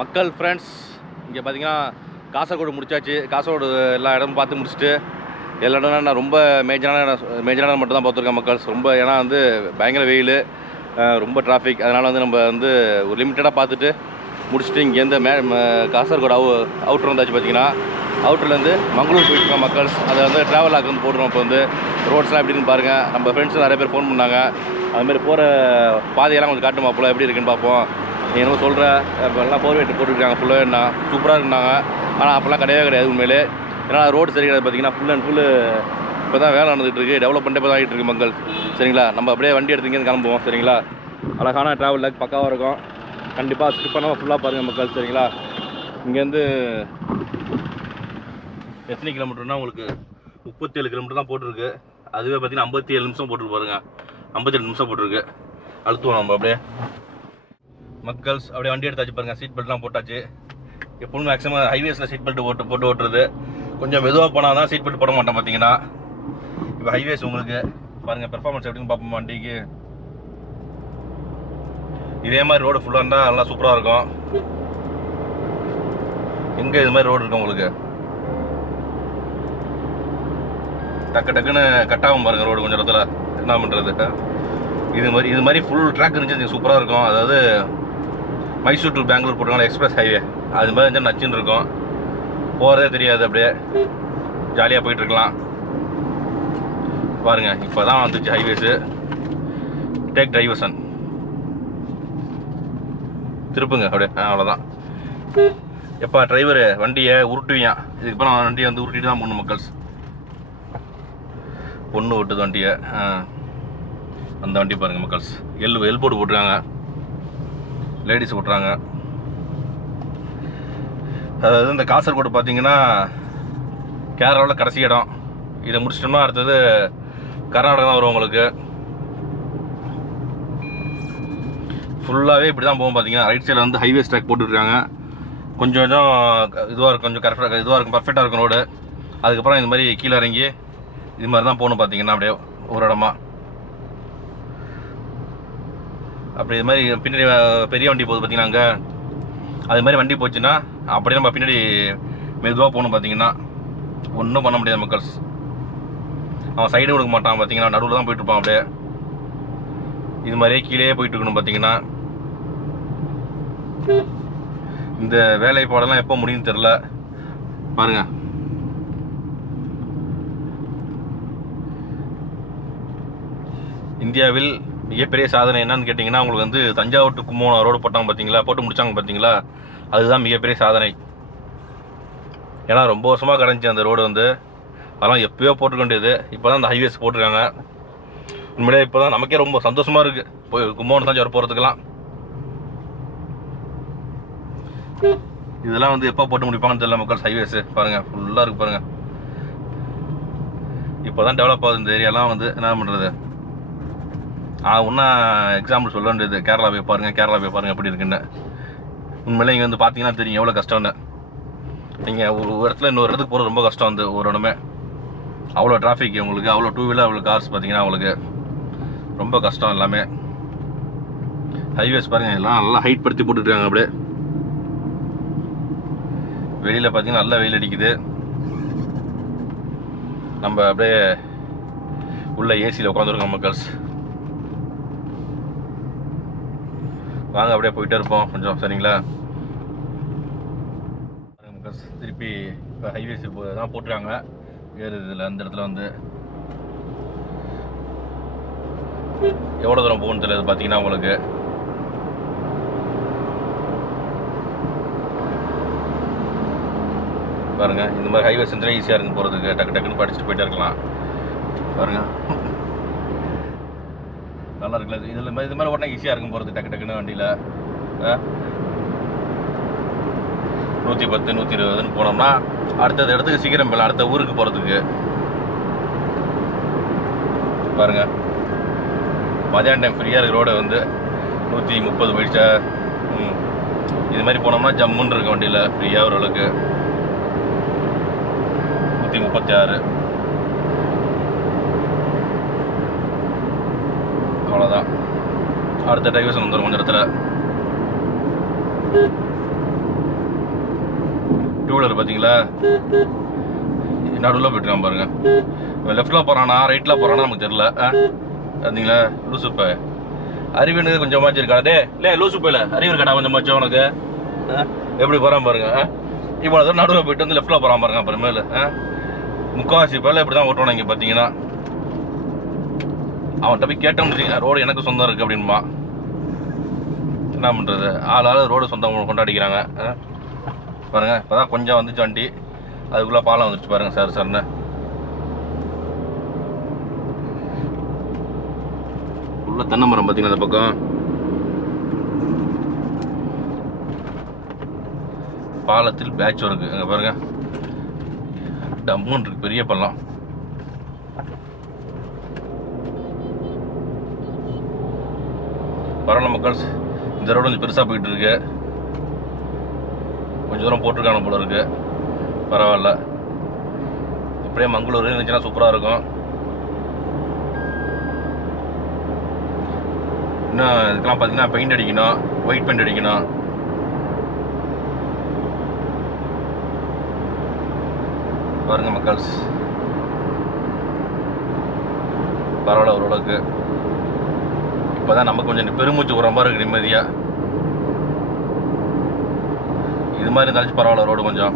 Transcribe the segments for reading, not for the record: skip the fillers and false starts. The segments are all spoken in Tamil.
மக்கள் ஃப்ரெண்ட்ஸ், இங்கே பார்த்தீங்கன்னா காசர்கோடு முடிச்சாச்சு. காசர்கோடு எல்லா இடமும் பார்த்து முடிச்சுட்டு எல்லா இடமும் நான் ரொம்ப மேஜரான மட்டும் தான் பார்த்துருக்கேன் மக்கள்ஸ். ரொம்ப ஏன்னா வந்து பயங்கர வெயில், ரொம்ப டிராஃபிக். அதனால் வந்து நம்ம வந்து ஒரு லிமிட்டடாக பார்த்துட்டு முடிச்சுட்டு இங்கேருந்து காசர்கோடு அவுட்ரு வந்தாச்சு. பார்த்தீங்கன்னா அவுட்டர்லேருந்து மங்களூர் போயிட்டுருக்கோம் மக்கள்ஸ். அதை வந்து ட்ராவல் ஆக்கு வந்து போடுறோம். இப்போ வந்து ரோட்ஸ்லாம் எப்படின்னு பாருங்கள். நம்ம ஃப்ரெண்ட்ஸ் நிறைய பேர் ஃபோன் பண்ணாங்க, அதுமாதிரி போகிற பாதையெல்லாம் கொஞ்சம் காட்டுமா போல் எப்படி இருக்குன்னு பார்ப்போம். நீ என்னமோ சொல்கிற எல்லாம் ஃபோர் வெயிட் போட்டுருக்காங்க ஃபுல்லாக என்ன சூப்பராக இருந்தாங்க. ஆனால் அப்போல்லாம் கிடையாது உண்மையிலே. ஏன்னா ரோடு சரி கிடையாது. பார்த்தீங்கன்னா ஃபுல் அண்ட் ஃபுல்லு இப்போ தான் வேலை நடந்துகிட்ருக்கு, டெவலப்மெண்ட்டே இப்போ தான் ஆகிட்டு இருக்கு மக்கள். சரிங்களா, நம்ம அப்படியே வண்டி எடுத்து இங்கேருந்து கிளம்புவோம். சரிங்களா, அழகான ட்ராவல் லைக் பக்காவாக இருக்கும். கண்டிப்பாக ஸ்கிப் பண்ணாமல் ஃபுல்லாக பாருங்கள் மக்கள். சரிங்களா, இங்கேருந்து எத்தனை கிலோமீட்டர்னால் உங்களுக்கு 37 கிலோமீட்டர் தான் போட்டிருக்கு. அதுவே பார்த்தீங்கன்னா 57 நிமிஷம் போட்டுருக்கு பாருங்க. 57 நிமிஷம் போட்டிருக்கு. அழுத்துவோம் நம்ம அப்படியே மக்கள்ஸ். அப்படியே வண்டி எடுத்தாச்சு பாருங்கள். சீட் பெல்ட்லாம் போட்டாச்சு. எப்பவும் மேக்ஸிமம் ஹைவேஸில் சீட் பெல்ட் போட்டு ஓட்டுறது. கொஞ்சம் மெதுவாக போனால் தான் சீட் பெல்ட் போட மாட்டேன். பார்த்தீங்கன்னா இப்போ ஹைவேஸ் உங்களுக்கு பாருங்கள் பெர்ஃபார்மன்ஸ் எப்படின்னு பார்ப்போம் வண்டிக்கு. இதே மாதிரி ரோடு ஃபுல்லாக இருந்தால் நல்லா சூப்பராக இருக்கும். எங்கே இது மாதிரி ரோடு இருக்கும் உங்களுக்கு டக்குன்னு கட்டாகும் பாருங்கள் ரோடு கொஞ்சம் இடத்துல. என்ன பண்ணுறது, இது மாதிரி ஃபுல் ட்ராக் இருந்துச்சு சூப்பராக இருக்கும். அதாவது மைசூர் டு பெங்களூர் போட்டுருக்காங்க எக்ஸ்பிரஸ் ஹைவே, அது மாதிரி இருந்தால் நச்சுன்னு இருக்கும். போகிறதே தெரியாது, அப்படியே ஜாலியாக போயிட்டுருக்கலாம். பாருங்கள் இப்போ தான் வந்துச்சு ஹைவேஸு. டேக் டைவர்ஷன் திருப்புங்க அப்படியே. அவ்வளோதான். எப்போ டிரைவரு வண்டியை உருட்டுவியான். இதுக்கப்புறம் வண்டியை வந்து உருட்டிட்டு தான் போகணும் மக்கள்ஸ். பொண்ணு விட்டுது வண்டியை. அந்த வண்டி பாருங்கள் மக்கள்ஸ். எல் போட்டு போட்டுருக்காங்க, லேடிஸ் ஓட்டுறாங்க. அதாவது இந்த காசர்கோடு பார்த்தீங்கன்னா கேரளாவில் கடைசி இடம். இதை முடிச்சிட்டோம்னா அடுத்தது கர்நாடகா தான் வரும் உங்களுக்கு. ஃபுல்லாகவே இப்படி தான் போகும். பார்த்தீங்கன்னா ரைட் சைடில் வந்து ஹைவேஸ் ட்ராக் போட்டுருக்காங்க. கொஞ்சம் இதுவாக இருக்கும், கொஞ்சம் கரெக்டாக இதுவாக இருக்கும், பர்ஃபெக்டாக இருக்கும் ரோடு. அதுக்கப்புறம் இந்த மாதிரி கீழே இறங்கி இது மாதிரி தான் போகணும். பார்த்தீங்கன்னா அப்படியே ஒரு இடமா அப்படி இது மாதிரி பின்னாடி பெரிய வண்டி போகுது பார்த்தீங்கன்னா அங்கே அது மாதிரி வண்டி போச்சுன்னா அப்படியே நம்ம பின்னாடி மெதுவாக போகணும். பார்த்தீங்கன்னா ஒன்றும் பண்ண முடியாது மக்கள்ஸ். அவன் சைடு கொடுக்க மாட்டான். பார்த்தீங்கன்னா நடுவில் தான் போயிட்டுருப்பான். அப்படியே இது மாதிரியே கீழே போயிட்டு இருக்கணும். பார்த்தீங்கன்னா இந்த வேலைப்பாடெல்லாம் எப்போ முடியும்னு தெரில. பாருங்க இந்தியாவில் மிகப்பெரிய சாதனை என்னன்னு கேட்டிங்கன்னா உங்களுக்கு வந்து தஞ்சாவூர் டு கும்பகோணம் ரோடு போட்டாங்க பார்த்தீங்களா, போட்டு முடிச்சாங்க பார்த்தீங்களா, அதுதான் மிகப்பெரிய சாதனை. ஏன்னா ரொம்ப வருஷமாக கிடந்துச்சு அந்த ரோடு வந்து. அதெல்லாம் எப்போயோ போட்டுக்க வேண்டியது. இப்போ தான் அந்த ஹைவேஸ் போட்டிருக்காங்க. உண்மையிலே இப்போ தான் நமக்கே ரொம்ப சந்தோஷமாக இருக்குது. போய் கும்பகோணம் தான் ஜோர் போகிறதுக்கெல்லாம். இதெல்லாம் வந்து எப்போ போட்டு முடிப்பாங்கன்னு தெரியல மக்கள். ஹைவேஸு பாருங்கள் ஃபுல்லாக இருக்குது பாருங்கள். இப்போ தான் டெவலப் ஆகுது இந்த ஏரியாலாம் வந்து. என்ன பண்ணுறது, ஒன்றா எக்ஸாம்பிள் சொல்ல வேண்டியது கேரளா போய் பாருங்கள் எப்படி இருக்குன்னு. உண்மையிலே இங்கே வந்து பார்த்தீங்கன்னா தெரியும் எவ்வளோ கஷ்டம்னு. நீங்கள் ஒரு இடத்துல இன்னொரு இடத்துக்கு போகிறது ரொம்ப கஷ்டம் வந்து ஒரு இடமே. அவ்வளோ டிராஃபிக் உங்களுக்கு, அவ்வளோ டூ வீலர், அவ்வளோ கார்ஸ். பார்த்தீங்கன்னா உங்களுக்கு ரொம்ப கஷ்டம் எல்லாமே. ஹைவேஸ் பாருங்கள் எல்லாம் நல்லா ஹைட் படுத்தி போட்டுருக்காங்க. அப்படியே வெளியில் பார்த்தீங்கன்னா நல்லா வெயில் அடிக்குது. நம்ம அப்படியே உள்ள ஏசியில் உட்காந்துருக்கோம் மக்கள்ஸ். வாங்க அப்படியே போயிட்டே இருப்போம் கொஞ்சம். சரிங்களா, மக்கள்ஸ் திருப்பி இப்போ ஹைவேஸ் தான் போட்டுருக்காங்க. வேறு இதில் அந்த இடத்துல வந்து எவ்வளோ தூரம் போகணும்னு தெரியாது. பார்த்தீங்கன்னா உங்களுக்கு பாருங்கள் இந்த மாதிரி ஹைவேஸ் இருந்தால் ஈஸியாக இருக்கும் போகிறதுக்கு. டக்குன்னு படிச்சுட்டு போயிட்டே இருக்கலாம். பாருங்கள் நல்லா இருக்குல்ல. இது மாதிரி ஓட்டினா ஈஸியாக இருக்கும் போகிறது. டக்குன்னு வண்டியில் 110 120ன்னு போனோம்னா அடுத்த இடத்துக்கு சீக்கிரம் போகலாம். அடுத்த ஊருக்கு போகிறதுக்கு பாருங்கள். மதியான டைம் ஃப்ரீயாக இருக்கிற ரோடை வந்து 130 போயிடுச்சா. இது மாதிரி போனோம்னா ஜம்முன்னு இருக்க வண்டியில் ஃப்ரீயாக ஓரளவுக்கு. 136 அவ்வளோதான். அடுத்த டைவர்ஷன் வந்துடும் கொஞ்சம் இடத்துல. டூ வீலர் பார்த்தீங்களா நடுவில் போயிட்டுருக்கான் பாருங்க. லெஃப்டில் போகிறானா ரைட்டில் போகிறானா நமக்கு தெரில. பார்த்தீங்களா லூசுப்ப அறிவுனுக்கு கொஞ்சமாச்சு இருக்கா? டே இல்லை லூசுப்ப இல்லை அறிவு இருக்காடா கொஞ்சமாச்சும் உனக்கு? எப்படி போகிறான் பாருங்க. இப்போ தான் நடுவில் போயிட்டு வந்து லெஃப்டில் போகிறான் பாருங்க. அப்புறமேல முக்கால்வாசி பேரில் இப்படி தான் ஓட்டுவானு இங்கே பார்த்தீங்கன்னா. அவன்கிட்ட போய் கேட்டோம்னு ரோடு எனக்கு சொந்தம் இருக்குது அப்படின்பா. என்ன பண்ணுறது, ஆள் ரோடு சொந்தம் கொண்டாடிக்கிறாங்க பாருங்கள். இப்போ தான் கொஞ்சம் வந்துச்சு வண்டி, அதுக்குள்ளே பாலம் வந்துச்சு பாருங்கள் சார் சார்னு. உள்ள தென்னை மரம் பார்த்தீங்கன்னா அந்த பக்கம் பாலத்தில் பேட்ச் ஒர்க்கு அங்கே பாருங்கள். டம்முன்னு இருக்கு பெரிய பள்ளம். பரவாயில்ல மக்கள்ஸ், இந்த ரோடு கொஞ்சம் பெருசாக போயிட்டு இருக்கு. கொஞ்சம் தூரம் போட்டிருக்கான போல இருக்கு. பரவாயில்ல, இப்படியே மங்களூர் இருந்துச்சுன்னா சூப்பராக இருக்கும். இன்னும் இதுக்கெல்லாம் பார்த்தீங்கன்னா பெயிண்ட் அடிக்கணும், ஒயிட் பெயிண்ட் அடிக்கணும். பாருங்க மக்கள்ஸ், பரவாயில்ல ஓரளவுக்கு. இப்போதான் நமக்கு கொஞ்சம் பெருமூச்சு விடுற மாதிரி இருக்கு நிம்மதியாக. இது மாதிரி இருந்தாலும் பரவாயில்ல ரோடு கொஞ்சம்.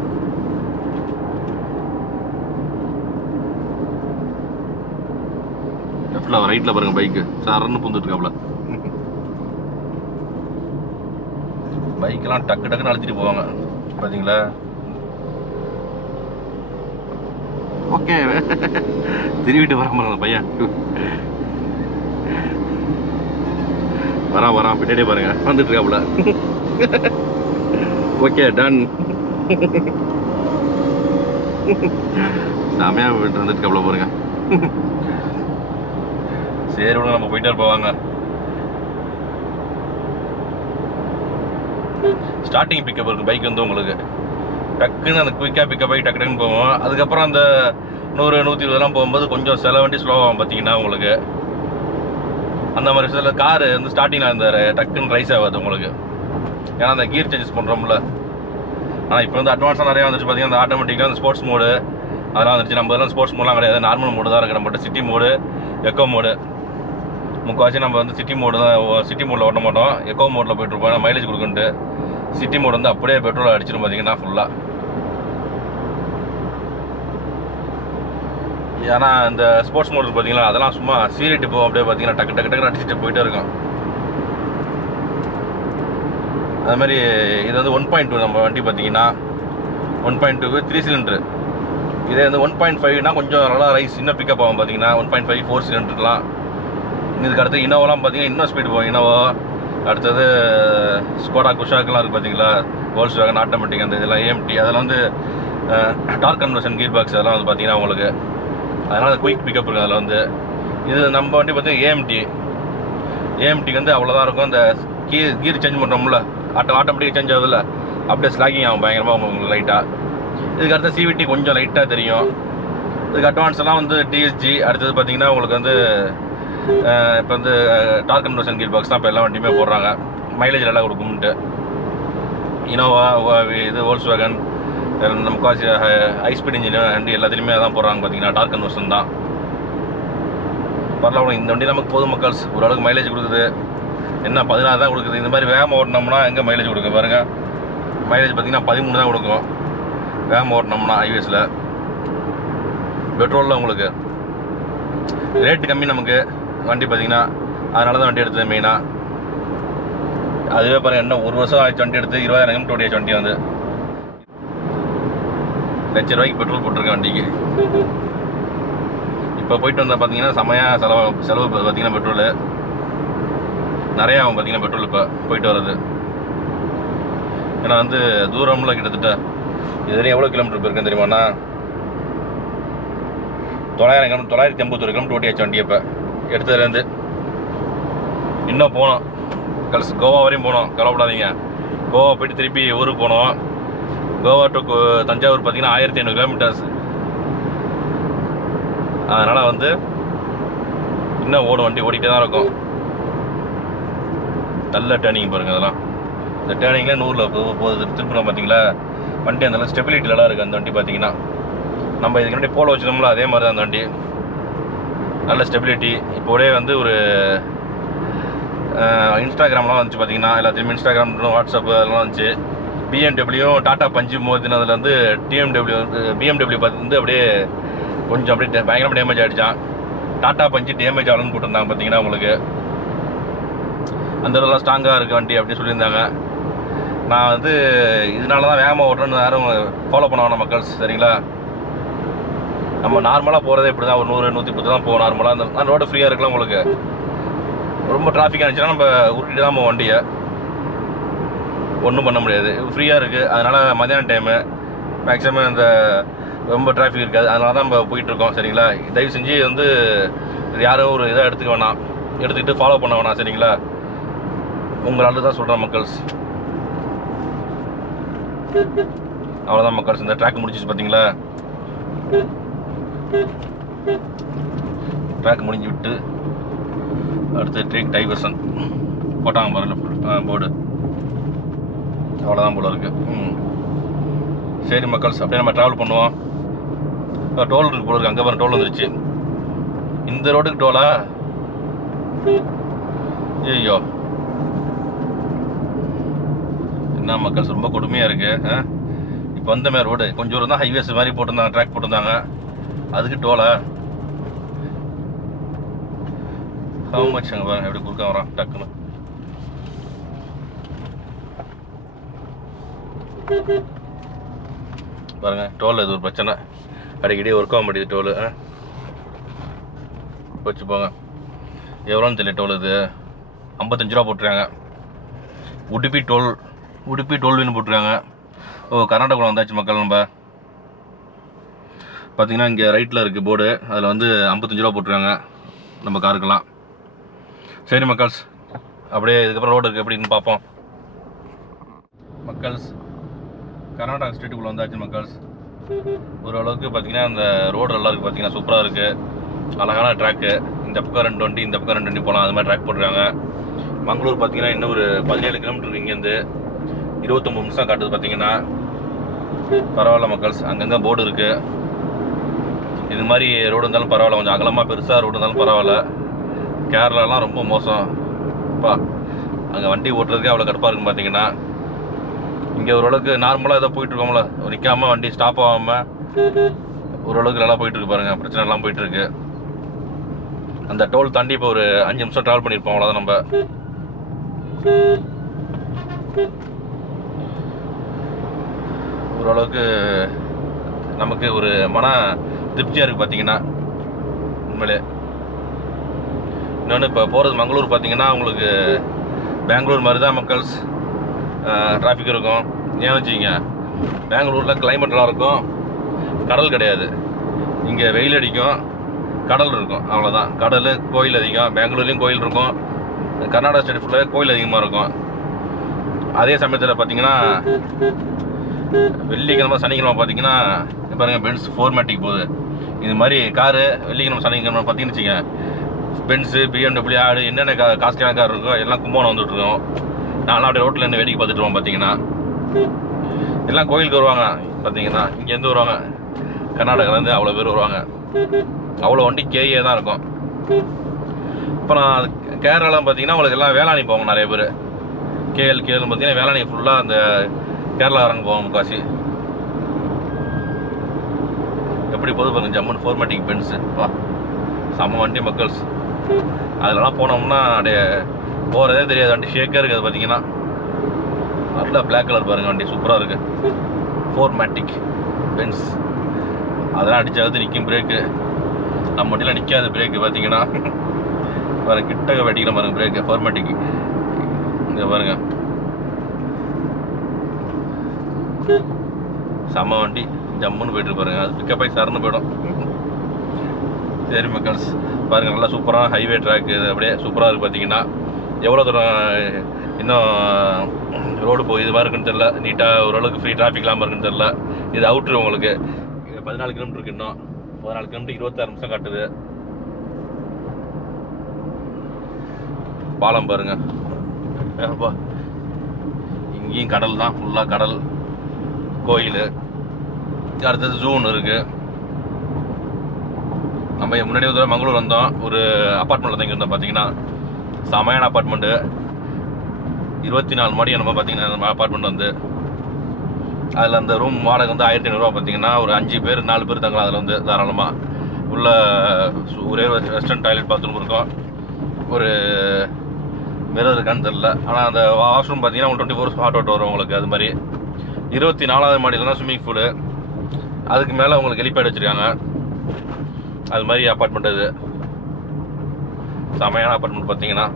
லெஃப்டில் ரைட்டில் பாருங்க பைக்கு சாரன்னு புந்துட்டு இருக்காப்புல. பைக்கெல்லாம் டக்கு டக்குன்னு அழுத்திட்டு போவாங்க பார்த்தீங்களா. ஓகே திருவிட்டு வர பாருங்க பையன். வரான் பின்னாடியே பாருங்க வந்துட்டு இருக்காப்புல. Okay done. செமையா வந்துட்டு இருக்காப்புல பாருங்க. சரி விட நம்ம போயிட்டே போவாங்க. ஸ்டார்டிங் பிக்கப் இருக்கு பைக் வந்து உங்களுக்கு டக்குன்னு அந்த குயிக்காக பிக்கப் ஆகி டக்கு டக்குன்னு போவோம். அதுக்கப்புறம் அந்த 100 120 போகும்போது கொஞ்சம் சில வண்டி ஸ்லோவாகும் பார்த்தீங்கன்னா உங்களுக்கு. அந்த மாதிரி சில காரு வந்து ஸ்டார்டிங்கில் அந்த டக்குன்னு ரைஸ் ஆகாது உங்களுக்கு, ஏன்னா அந்த கியர் சேஞ்சஸ் பண்ணுறோம்ல. ஆனால் இப்போ வந்து அட்வான்ஸாக நிறையா வந்துச்சு பார்த்தீங்கன்னா, அந்த ஆட்டோமேட்டிக்காக அந்த ஸ்போர்ட்ஸ் மோடு அதெல்லாம் வந்துச்சு. நம்ம இதெல்லாம் ஸ்போர்ட்ஸ் மோடெலாம் கிடையாது, நார்மல் மோடு தான் இருக்குது நம்மகிட்ட. City mode, echo mode. முக்கால்வாசி நம்ம வந்து சிட்டி மோடு தான், சிட்டி மோடில் ஓட்ட மாட்டோம், எக்கோ மோடில் போய்ட்டுருப்போம் மைலேஜ் கொடுக்குன்ட்டு. சிட்டி மோடு வந்து அப்படியே பெட்ரோல் அடிச்சிடும் பார்த்தீங்கன்னா ஃபுல்லாக. ஏன்னா இந்த ஸ்போர்ட்ஸ் மோடு பார்த்தீங்களா, அதெல்லாம் சும்மா சீரிட்டு போகும் அப்படியே பார்த்தீங்கன்னா டக்கு டக்கு டக்குன்னு அடிச்சுட்டு போயிட்டே இருக்கும். அது மாதிரி இது வந்து 1.2 நம்ம வண்டி பார்த்தீங்கன்னா 1.2 3 சிலிண்டரு. இதே வந்து 1.5னா கொஞ்சம் நல்லா ரைஸ் இன்னும் பிக்கப் ஆகும் பார்த்தீங்கன்னா. 1.5 4 சிலிண்டர்லாம். இதுக்கு அடுத்து இனோவெலாம் பார்த்தீங்கன்னா இன்னும் ஸ்பீடு போகும். இனோவா அடுத்தது ஸ்கோடா குஷாக்கெலாம் இருக்குது பார்த்தீங்களா, வோல்க்ஸ் வேகன் ஆட்டோமேட்டிக் அந்த இதெல்லாம் ஏஎம்டி அதெல்லாம் வந்து டார்க் கன்வர்ஷன் கீர் பாக்ஸ் அதெல்லாம் வந்து பார்த்தீங்கன்னா உங்களுக்கு. அதனால் அந்த குயிக் பிக்கப் இருக்குது அதில் வந்து. இது நம்ம வண்டி பார்த்தீங்கன்னா ஏஎம்டிக்கு வந்து அவ்வளோதான் இருக்கும். அந்த கீர் சேஞ்ச் பண்ணுறோம்ல, ஆட்டோமேட்டிக் சேஞ்ச் ஆகுதுல்ல, அப்படியே ஸ்லாகிங் ஆகும் பயங்கரமாக உங்களுக்கு லைட்டாக. இதுக்கு அடுத்த சிவிடி கொஞ்சம் லைட்டாக தெரியும். இதுக்கு அட்வான்ஸ் எல்லாம் வந்து டிஎஸ்ஜி. அடுத்தது பார்த்தீங்கன்னா உங்களுக்கு வந்து இப்போ வந்து டார்க் கன்வர்ஷன் கீர் பாக்ஸ் தான் இப்போ எல்லா வண்டியுமே போடுறாங்க, மைலேஜ் நல்லா கொடுக்கும்ட்டு. இனோவா இது வோல்க்ஸ் வேகன் நம்ம ஹை ஸ்பீட் இன்ஜின் வண்டி எல்லாத்துலேயுமே அதான் போடுறாங்க பார்த்தீங்கன்னா, டார்க் கன்வர்ஷன் தான். பரவாயில்ல, இந்த வண்டி நமக்கு போதும் மக்கள்ஸ். ஓரளவுக்கு மைலேஜ் கொடுக்குது. என்ன 16 தான் கொடுக்குது. இந்த மாதிரி வேகமாக ஓட்டினோம்னா எங்கே மைலேஜ் கொடுக்கும் பாருங்கள். மைலேஜ் பார்த்தீங்கன்னா 13 தான் கொடுக்கும் வேகமாக ஓட்டினோம்னா ஹைவேஸில். பெட்ரோலில் உங்களுக்கு ரேட்டு கம்மி நமக்கு வண்டி பார்த்தீங்கன்னா, அதனால தான் வண்டி எடுத்தது மெயினாக. அதுவே பாருங்கள், என்ன 1 வருஷம் ஆயிடுச்சு வண்டி எடுத்து 20,000 கிலோமீட்டர் ஓடியாச்சு வண்டி வந்து. ₹1,00,000 பெட்ரோல் போட்டிருக்கேன் வண்டிக்கு. இப்போ போயிட்டு வந்தால் பார்த்தீங்கன்னா செமையாக செலவு பார்த்தீங்கன்னா பெட்ரோலு நிறையா ஆகும் பார்த்தீங்கன்னா பெட்ரோல் இப்போ போயிட்டு வர்றது. ஏன்னா வந்து தூரம்ல கிட்டத்தட்ட இதுவரையும் எவ்வளோ கிலோமீட்டர் போயிருக்கேன் தெரியுமாண்ணா? 981 கிலோமீட்டர் ஓட்டியாச்சு வண்டி இப்போ எடுத்ததுலேருந்து. இன்னும் போனோம் கோவா வரையும் போனோம், கவலைப்படாதீங்க. கோவா போயிட்டு திருப்பி ஊருக்கு போனோம். கோவா டு தஞ்சாவூர் பார்த்தீங்கன்னா 1500 கிலோமீட்டர்ஸ். அதனால் வந்து இன்னும் வண்டி ஓடிட்டே தான் இருக்கும். நல்ல டேர்னிங் பாருங்கள். அதெல்லாம் இந்த டேர்னிங்கில் 100ல் போகுது திருப்பூரம் பார்த்தீங்களா. வண்டி அந்தளவுக்கு ஸ்டெபிலிட்டிலாம் இருக்குது அந்த வண்டி பார்த்தீங்கன்னா. நம்ம இதுக்கு முன்னாடி போல வச்சுருந்தோம்ல அதே மாதிரி தான் அந்த வண்டி, நல்ல ஸ்டெபிலிட்டி. இப்போதே வந்து ஒரு இன்ஸ்டாகிராம்லாம் வந்துச்சு பார்த்தீங்கன்னா, எல்லாத்தையுமே இன்ஸ்டாகிராம், வாட்ஸ்அப் அதெல்லாம் வந்துச்சு. பிஎம்டபிள்யூ டாட்டா பஞ்சு மோதினதில் வந்து பிஎம்டபிள்யூ பார்த்து வந்து அப்படியே கொஞ்சம் அப்படியே பயங்கரமாக டேமேஜ் ஆகிடுச்சான். டாட்டா பஞ்சு டேமேஜ் ஆகலன்னு போட்டிருந்தாங்க பார்த்தீங்கன்னா உங்களுக்கு. அந்த இதெல்லாம் ஸ்ட்ராங்காக இருக்குது வண்டி அப்படின்னு சொல்லியிருந்தாங்க. நான் வந்து இதனால தான் வேகமாக ஓட்டுறேன்னு யாரும் ஃபாலோ பண்ண வேணாம் மக்கள்ஸ், சரிங்களா? நம்ம நார்மலாக போகிறதே இப்படி தான், ஒரு 100 110 தான் போவோம் நார்மலாக. அந்த ரோடு ஃப்ரீயாக இருக்கலாம். உங்களுக்கு ரொம்ப டிராஃபிக்காக இருந்துச்சுன்னா நம்ம உருட்டிட்டு தான் போவோம் வண்டியை, ஒன்றும் பண்ண முடியாது. ஃப்ரீயாக இருக்குது, அதனால் மத்தியான டைமு மேக்ஸிமம் இந்த ரொம்ப டிராஃபிக் இருக்காது, அதனால தான் நம்ம போயிட்டுருக்கோம், சரிங்களா? தயவு செஞ்சு வந்து இது யாரும் ஒரு இதாக எடுத்துக்க வேணாம், எடுத்துக்கிட்டு ஃபாலோ பண்ண வேணாம், சரிங்களா? உங்களால் தான் சொல்கிறேன் மக்கள்ஸ். அவ்வளோதான் மக்கள்ஸ், இந்த ட்ராக் முடிஞ்சிச்சு பார்த்தீங்களா? ட்ராக் முடிஞ்சு விட்டு அடுத்து டேக் டைவர்ஷன் போட்டாங்க பாருங்க போர்டு. அவ்வளோதான் போல இருக்கு. சரி மக்கள்ஸ், அப்படியே நம்ம ட்ராவல் பண்ணுவோம். டோல் இருக்கு போல இருக்கு, அங்கே பாருங்க டோல் வந்துருச்சு. இந்த ரோடுக்கு டோலா? ஐயோ, என்ன மக்கள்ஸ், ரொம்ப கொடுமையாக இருக்கு. இப்போ வந்த மாதிரி ரோடு கொஞ்சம் தூரம் தான் ஹைவேஸ் மாதிரி போட்டிருந்தாங்க, ட்ராக் போட்டிருந்தாங்க, அதுக்கு டோலா? How much? அங்கே பாருங்க எப்படி குறுக்க வரான் டக்குன்னு. பாருங்க டோல் இது ஒரு பிரச்சனை, அடிக்கடி ஒர்க் ஆக மாட்டேது டோலு. வச்சு போங்க. எவ்வளோன்னு தெரியல டோல். இது 55 ரூபா போட்டுருக்காங்க. உடுப்பி டோல்வின்னு போட்டுருக்காங்க. ஓ, கர்நாடகாவில் வந்தாச்சு மக்கள். நம்ம பார்த்தீங்கன்னா இங்கே ரைட்டில் இருக்குது போர்டு, அதில் வந்து 55 ரூபா போட்டுருக்காங்க நம்ம காருக்கெல்லாம். சரி மக்கள்ஸ், அப்படியே இதுக்கப்புறம் ரோடு இருக்குது எப்படின்னு பார்ப்போம் மக்கள்ஸ். கர்நாடகா ஸ்டேட்டுக்குள்ளே வந்தாச்சு மக்கள்ஸ். ஓரளவுக்கு பார்த்தீங்கன்னா அந்த ரோடு நல்லா இருக்குது, பார்த்தீங்கன்னா சூப்பராக இருக்குது, அழகான ட்ராக்கு. இந்த பக்கம் 2 வண்டி, இந்த பக்கம் 2 வண்டி போகலாம், அது மாதிரி ட்ராக் போட்டுருக்காங்க. மங்களூர் பார்த்தீங்கன்னா இன்னும் ஒரு 17 கிலோமீட்டர் இங்கேருந்து 29 நிமிஷம் காட்டுது பார்த்தீங்கன்னா. பரவாயில்ல மக்கள்ஸ், அங்கங்கே போர்டு இருக்குது. இது மாதிரி ரோடு இருந்தாலும் பரவாயில்ல, கொஞ்சம் அகலமாக பெருசாக ரோடு இருந்தாலும் பரவாயில்ல. கேரளாலாம் ரொம்ப மோசம்ப்பா, அங்கே வண்டி ஓட்டுறதுக்கே அவ்வளோ கடுப்பாக இருக்கும் பார்த்தீங்கன்னா. இங்கே ஓரளவுக்கு நார்மலாக ஏதோ போயிட்டுருக்கோம்ல, நிற்காமல் வண்டி ஸ்டாப் ஆகாமல் ஓரளவுக்கு நல்லா போயிட்டுருக்கு பாருங்கள், பிரச்சனை எல்லாம் போயிட்டுருக்கு. அந்த டோல் தாண்டி இப்போ ஒரு 5 நிமிஷம் ட்ராவல் பண்ணியிருப்போம், அவ்வளோதான். நம்ம ஓரளவுக்கு நமக்கு ஒரு மன திருப்தியாக இருக்குது பார்த்தீங்கன்னா உண்மையிலே. இன்னொன்று இப்போ போகிறது மங்களூர் பார்த்தீங்கன்னா உங்களுக்கு பெங்களூர் மாதிரி தான் மக்கள்ஸ், டிராஃபிக் இருக்கும். ஏன் வச்சுக்கிங்க, பெங்களூரில் கிளைமேட் நல்லா இருக்கும், கடல் கிடையாது. இங்கே வெயில் அடிக்கும், கடல் இருக்கும், அவ்வளோதான். கடல், கோயில் அதிகம். பெங்களூர்லேயும் கோயில் இருக்கும், கர்நாடகா ஸ்டேட் ஃபுல்லாகவே கோயில் அதிகமாக இருக்கும். அதே சமயத்தில் பார்த்தீங்கன்னா வெள்ளிக்கிழமை சனிக்கிழமை பார்த்தீங்கன்னா பாருங்கள் பென்ஸ் 4matic போகுது. இது மாதிரி காரு வெள்ளிக்கிழமை சனிக்கிழமை பார்த்தீங்கன்னு வச்சுங்க, பென்ஸு, பிஎம்டபிள்யூ, ஆடு, என்னென்ன காஸ்ட்லியான கார் இருக்கோ எல்லாம் கும்போணம் வந்துட்டுருக்கோம். நானும் அப்படியே ரோட்டில் இருந்து வேடிக்கை பார்த்துட்டுருவோம். பார்த்தீங்கன்னா எல்லாம் கோயிலுக்கு வருவாங்க பார்த்தீங்கன்னா, இங்கேருந்து வருவாங்க, கர்நாடகாலேருந்து அவ்வளோ பேர் வருவாங்க. அவ்வளோ வண்டி கேஏ தான் இருக்கும். அப்புறம் கேரளாவில் பார்த்தீங்கன்னா உங்களுக்கு எல்லாம் வேளாண் போவாங்க நிறைய பேர். கேஎல்னு பார்த்தீங்கன்னா வேளாண் ஃபுல்லாக அந்த கேரளாக்காரங்க போவாங்க முக்காசி. எப்படி போகுது பாருங்க, ஜம்முன்னு 4matic பென்ஸு, வா செம்ம வண்டி மக்கள்ஸ். அதெல்லாம் போனோம்னா அப்படியே போகிறதே தெரியாது, வண்டி ஷேக்காக இருக்குது. பார்த்தீங்கன்னா நல்லா பிளாக் கலர் பாருங்கள், வண்டி சூப்பராக இருக்குது. 4matic பென்ஸ், அதெல்லாம் அடிச்சாவது நிற்கும் பிரேக்கு. நம்ம வண்டியில் நிற்காது பிரேக்கு. பார்த்தீங்கன்னா பாருங்க, கிட்டக்க வெட்டிக்கிற பாருங்க பிரேக்கு 4matic. இங்கே பாருங்க, செம்ம வண்டி, ஜம்முன்னு போய்ட்டு பாருங்க. அது பிக்கப் ஆகி சரன்னு போயிடும். சரி மக்கள்ஸ், பாருங்கள் நல்லா சூப்பரான ஹைவே ட்ராக், இது அப்படியே சூப்பராக இருக்குது. பார்த்தீங்கன்னா எவ்வளோ தூரம் இன்னும் ரோடு போய் இது மாதிரி இருக்குன்னு தெரில, நீட்டாக ஓரளவுக்கு ஃப்ரீ டிராஃபிக் இல்லாமல் இருக்குன்னு தெரில. இது அவுட்ரு உங்களுக்கு 14 கிலோமீட்டர் இருக்குது, இன்னும் 14 கிலோமீட்டர் 26 நிமிஷம் காட்டுது. பாலம் பாருங்க, இங்கேயும் கடல் தான், ஃபுல்லாக கடல், கோயில், அடுத்தது ஜூ ஒன்று இருக்குது. நம்ம முன்னாடி ஒரு மங்களூர் வந்தோம், ஒரு அப்பார்ட்மெண்ட்டில் தங்கி இருந்தோம். பார்த்தீங்கன்னா செமையான அப்பார்ட்மெண்ட்டு, 24 மாடி நம்ம பார்த்தீங்கன்னா நம்ம அப்பார்ட்மெண்ட் வந்து. அதில் அந்த ரூம் வாடகை வந்து 1500 பார்த்தீங்கன்னா ஒரு 5 பேர் 4 பேர் தங்கலாம். அதில் வந்து தாராளமாக உள்ள ஒரே வெஸ்டர்ன் டாய்லெட் பாத்ரூம் இருக்கும், ஒரு மிரர் இருக்கான்னு தெரில. ஆனால் அந்த வாஷ்ரூம் பார்த்தீங்கன்னா உங்களுக்கு 24 ஹாட் வாட்டர் வரும் உங்களுக்கு. அது மாதிரி 24வது மாடியில் தான் ஸ்விம்மிங் பூலு, அதுக்கு மேலே உங்களுக்கு ஹெலிபேட் வச்சுருக்காங்க. அது மாதிரி அப்பார்ட்மெண்ட் இது, செமையான அப்பார்ட்மெண்ட் பார்த்தீங்கன்னா.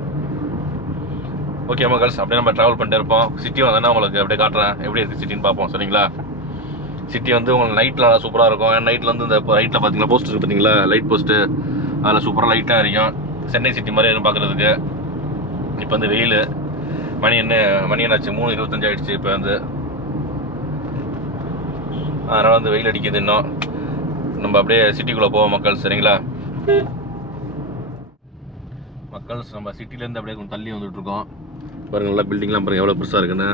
ஓகே மக்கள்ஸ், அப்படியே நம்ம ட்ராவல் பண்ணிட்டு இருப்போம். சிட்டி வந்தோன்னா உங்களுக்கு அப்படியே காட்டுறேன் எப்படி இருக்குது சிட்டின்னு பார்ப்போம், சரிங்களா? சிட்டி வந்து உங்களுக்கு நைட்டில் சூப்பராக இருக்கும். நைட்டில் வந்து இந்த ரைட்டில் பார்த்தீங்களா போஸ்ட் இருக்குது பார்த்தீங்களா, லைட் போஸ்ட்டு, அதில் சூப்பராக லைட்டாக இருக்கும். சென்னை சிட்டி மாதிரி எதுவும் பார்க்குறதுக்கு. இப்போ வந்து வெயில், மணி என்னாச்சு 3:25 ஆகிடுச்சு இப்போ வந்து. அதனால் வந்து வெயில் அடிக்குது இன்னும். நம்ம அப்படியே சிட்டிக்குள்ளே போவோம் மக்கள், சரிங்களா? மக்கள்ஸ், நம்ம சிட்டிலேருந்து அப்படியே கொஞ்சம் தள்ளி வந்துட்டுருக்கோம். பாருங்கள், நல்லா பில்டிங்லாம் பாருங்கள் எவ்வளோ பெருசாக இருக்குன்னு.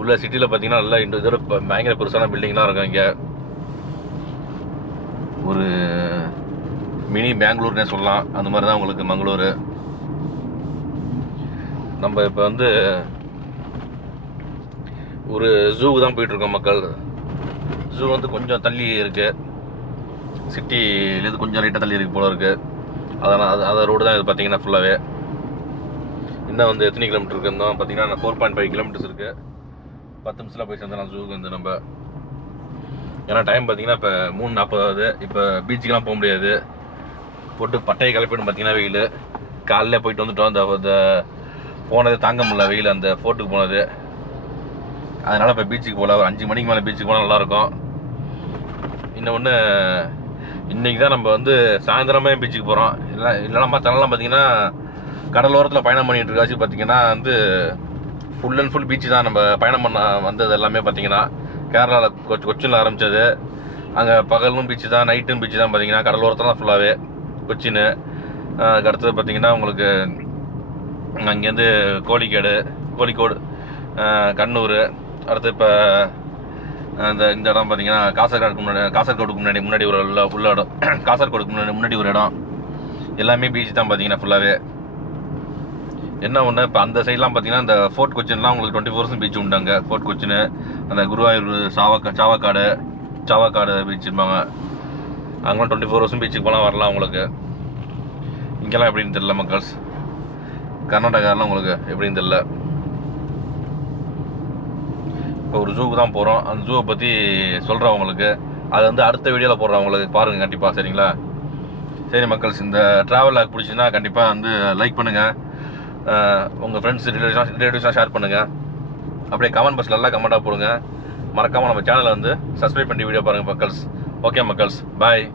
உள்ள சிட்டியில் பார்த்தீங்கன்னா நல்லா இதோட பயங்கர பெருசான பில்டிங்லாம் இருக்கும். இங்கே ஒரு மினி பெங்களூர்னே சொல்லலாம், அந்த மாதிரி தான் உங்களுக்கு மங்களூர். நம்ம இப்போ வந்து ஒரு ஜூவுக்கு தான் போயிட்டுருக்கோம் மக்கள். ஜூ வந்து கொஞ்சம் தள்ளி இருக்குது, சிட்டிலேருந்து கொஞ்சம் லைட்டாக தள்ளி இருக்குது போல இருக்குது. அதனால் அதை ரோடு தான் இது பார்த்தீங்கன்னா ஃபுல்லாகவே. இன்னும் வந்து எத்தனை கிலோமீட்டர் இருக்குன்னு பார்த்தீங்கன்னா 4.5 கிலோமீட்டர்ஸ் இருக்குது. 10 நிமிஷத்தில் போய் சேர்ந்தலாம் ஜூக்கு வந்து நம்ம. ஏன்னா டைம் பார்த்தீங்கன்னா இப்போ 3:40. இப்போ பீச்சுக்கெலாம் போக முடியாது, போட்டு பட்டையை கிளப்பிட்டு பார்த்தீங்கன்னா வெயில். காலைல போயிட்டு வந்துட்டோம், அந்த போனது தாங்க முடியல வெயில், அந்த ஃபோர்ட்டுக்கு போனது. அதனால் இப்போ பீச்சுக்கு போகல, ஒரு 5 மணிக்கு மேலே பீச்சுக்கு போனால் நல்லாயிருக்கும். இன்னொன்று, இன்றைக்கி தான் நம்ம வந்து சாயந்தரமே பீச்சுக்கு போகிறோம். இல்லைனா மற்றெல்லாம் பார்த்தீங்கன்னா கடலோரத்தில் பயணம் பண்ணிகிட்டு இருக்காச்சு. பார்த்தீங்கன்னா வந்து ஃபுல் அண்ட் ஃபுல் பீச்சு தான். நம்ம பயணம் பண்ண வந்தது எல்லாமே பார்த்தீங்கன்னா கேரளாவில் கொச்சினில் ஆரம்பித்தது. அங்கே பகலும் பீச்சு தான், நைட்டும் பீச்சு தான். பார்த்தீங்கன்னா கடலோரத்தில் தான் ஃபுல்லாகவே கொச்சின்னு. அதுக்கு அடுத்தது பார்த்தீங்கன்னா உங்களுக்கு அங்கேருந்து கோழிக்கோடு, கண்ணூர். அடுத்து இப்போ இந்த இடம் பார்த்தீங்கன்னா காசர்கோடுக்கு முன்னாடி ஒரு உள்ள இடம், காசர்கோடுக்கு முன்னாடி ஒரு இடம், எல்லாமே பீச் தான் பார்த்தீங்கன்னா ஃபுல்லாகவே. என்ன ஒன்று, இப்போ அந்த சைட்லாம் பார்த்தீங்கன்னா இந்த ஃபோர்ட் கொச்சின்லாம் உங்களுக்கு 24 பீச் உண்டு. அங்கே ஃபோர்ட் கொச்சின், அந்த குருவாயூர், சாவக்காடு பீச் இருப்பாங்க. அங்கெல்லாம் 24 பீச்சுக்கு போகலாம் வரலாம் உங்களுக்கு. இங்கெல்லாம் எப்படின்னு தெரியல மக்கள்ஸ், கர்நாடகாலாம் உங்களுக்கு எப்படின்னு தெரியல. இப்போ ஒரு ஜூக்கு தான் போகிறோம், அந்த ஜூவை பற்றி சொல்கிறேன் உங்களுக்கு. அதை வந்து அடுத்த வீடியோவில் போடுறேன் உங்களுக்கு, பாருங்கள் கண்டிப்பாக, சரிங்களா? சரி மக்கள்ஸ், இந்த ட்ராவல் லாக் பிடிச்சின்னா கண்டிப்பாக வந்து லைக் பண்ணுங்கள், உங்கள் ஃப்ரெண்ட்ஸ் ரிலேட்டிவ்ஸ்லாம் ஷேர் பண்ணுங்கள். அப்படியே கமெண்ட் பாக்ஸில் நல்லா கமெண்ட்டாக போடுங்க. மறக்காமல் நம்ம சேனலை வந்து சப்ஸ்கிரைப் பண்ணி வீடியோ பாருங்கள் மக்கள்ஸ். ஓகே மக்கள்ஸ், பாய்.